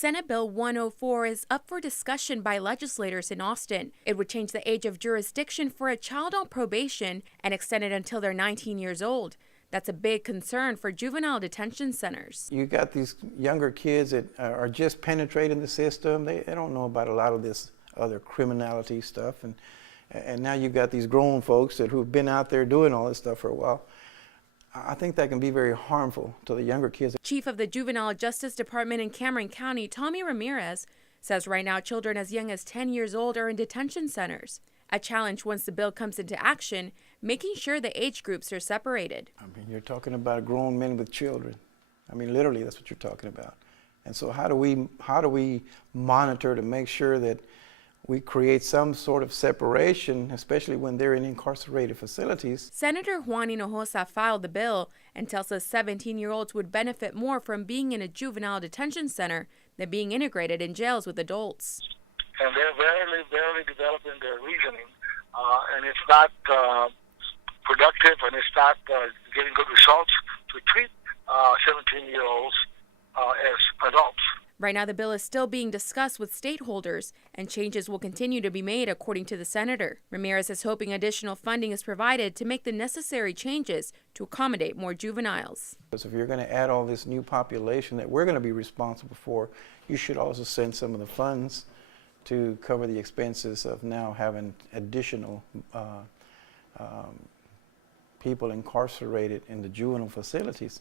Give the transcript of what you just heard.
Senate Bill 104 is up for discussion by legislators in Austin. It would change the age of jurisdiction for a child on probation and extend it until they're 19 years old. That's a big concern for juvenile detention centers. You got these younger kids that are just penetrating the system. They don't know about a lot of this other criminality stuff. And now you've got these grown folks who've been out there doing all this stuff for a while. I think that can be very harmful to the younger kids. Chief of the Juvenile Justice Department in Cameron County, Tommy Ramirez, says right now children as young as 10 years old are in detention centers. A challenge once the bill comes into action, making sure the age groups are separated. I mean, you're talking about grown men with children. I mean, literally, that's what you're talking about. And so how do we monitor to make sure that we create some sort of separation, especially when they're in incarcerated facilities? Senator Juan Hinojosa filed the bill and tells us 17-year-olds would benefit more from being in a juvenile detention center than being integrated in jails with adults. And they're barely developing their reasoning, and it's not productive, and it's not getting good results to treat 17-year-olds as adults. Right now, the bill is still being discussed with stakeholders, and changes will continue to be made, according to the senator. Ramirez is hoping additional funding is provided to make the necessary changes to accommodate more juveniles. Because if you're going to add all this new population that we're going to be responsible for, you should also send some of the funds to cover the expenses of now having additional people incarcerated in the juvenile facilities.